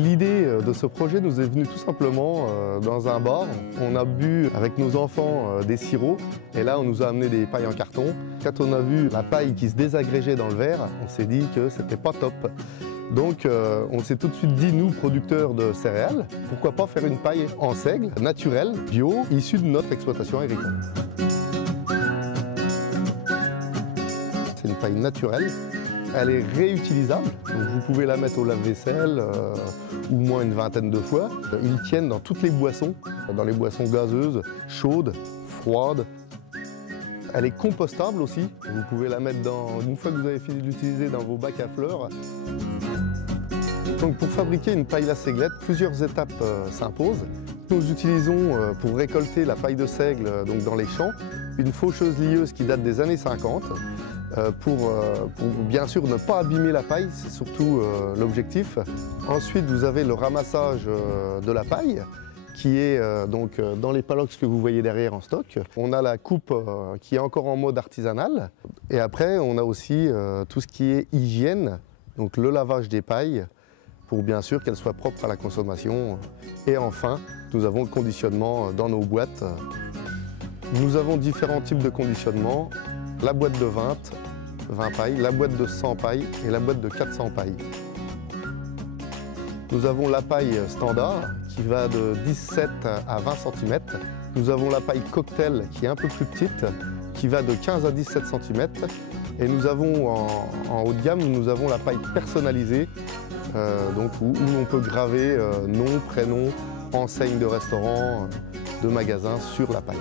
l'idée de ce projet nous est venue tout simplement dans un bar. On a bu avec nos enfants des sirops et là on nous a amené des pailles en carton. Quand on a vu la paille qui se désagrégeait dans le verre, on s'est dit que c'était pas top. Donc on s'est tout de suite dit, nous producteurs de céréales, pourquoi pas faire une paille en seigle, naturelle, bio, issue de notre exploitation agricole. C'est une paille naturelle. Elle est réutilisable, donc vous pouvez la mettre au lave-vaisselle ou moins une vingtaine de fois. Ils tiennent dans toutes les boissons, dans les boissons gazeuses, chaudes, froides. Elle est compostable aussi, vous pouvez la mettre une fois que vous avez fini de l'utiliser dans vos bacs à fleurs. Donc pour fabriquer une paille la seiglette, plusieurs étapes s'imposent. Nous utilisons pour récolter la paille de seigle donc dans les champs une faucheuse lieuse qui date des années 50. Pour bien sûr ne pas abîmer la paille, c'est surtout l'objectif. Ensuite, vous avez le ramassage de la paille qui est donc dans les palox que vous voyez derrière en stock. On a la coupe qui est encore en mode artisanal. Et après, on a aussi tout ce qui est hygiène, donc le lavage des pailles pour bien sûr qu'elles soient propres à la consommation. Et enfin, nous avons le conditionnement dans nos boîtes. Nous avons différents types de conditionnement. La boîte de 20 pailles, la boîte de 100 pailles et la boîte de 400 pailles. Nous avons la paille standard qui va de 17 à 20 cm. Nous avons la paille cocktail qui est un peu plus petite, qui va de 15 à 17 cm. Et nous avons en haut de gamme, nous avons la paille personnalisée, donc où on peut graver nom, prénom, enseigne de restaurant, de magasin sur la paille.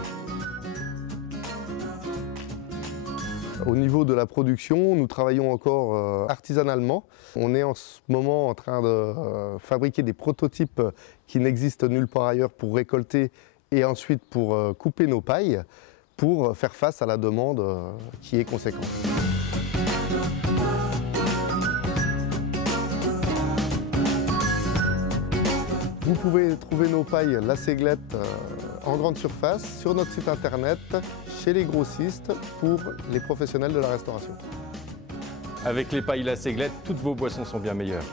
Au niveau de la production, nous travaillons encore artisanalement. On est en ce moment en train de fabriquer des prototypes qui n'existent nulle part ailleurs pour récolter et ensuite pour couper nos pailles pour faire face à la demande qui est conséquente. Vous pouvez trouver nos pailles La Seiglette en grande surface sur notre site internet, chez les grossistes pour les professionnels de la restauration. Avec les pailles La Seiglette, toutes vos boissons sont bien meilleures.